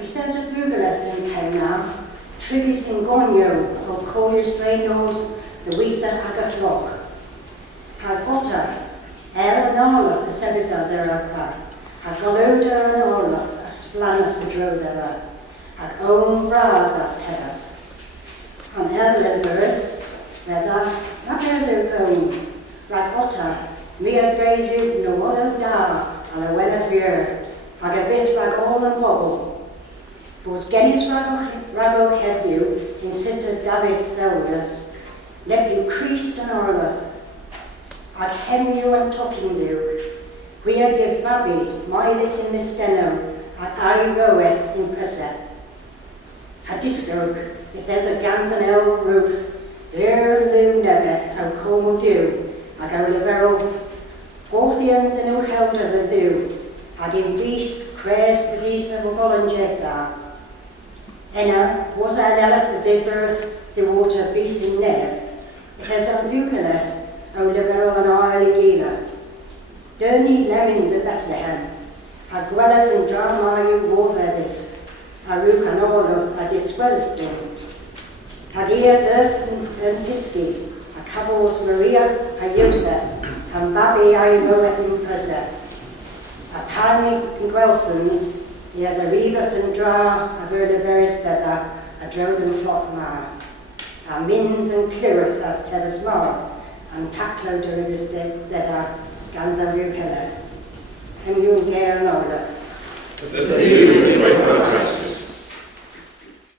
There's a bugeledh in Canon, trigys and gonyow, or kolyas the witha a flock. Otta, and Arlodh, a sevis a-dheragdha, a golewder and Arlodh, a splannas a-dro bras as tevis. An wrug, a-dheragdha, otta, a-dheragdha, a wrug and boggle. Bos Gonis rag Geryow in sister Davydh Selwyas, Bluw Lanystyli and Arlodh. Ag Geryow and Tockindew, we give babi, this in the steno, ag Rev'd in Tressa Redyans, if there's a gans and ruth, Bluw Lanystyli, o dew, ag o orthians and witha ag in bis, the diesel dhedha. Enna was an elephant the birth, the water bis in neb, if there's a bugeledh, and Geryow. Don't lemon the Bethlehem, a dwellers in dramayu wrug a wrug and Arlodh a diswellston. A and fisky, a hwarvos Maria a Joseph, and babi in Tressa. A panic in Gwelsons, the a-dheragdha and a-dro a-dro flock man. A mins and clearus as tevis and a-dro dhedha gans and bugeledh. And you and Arlodh.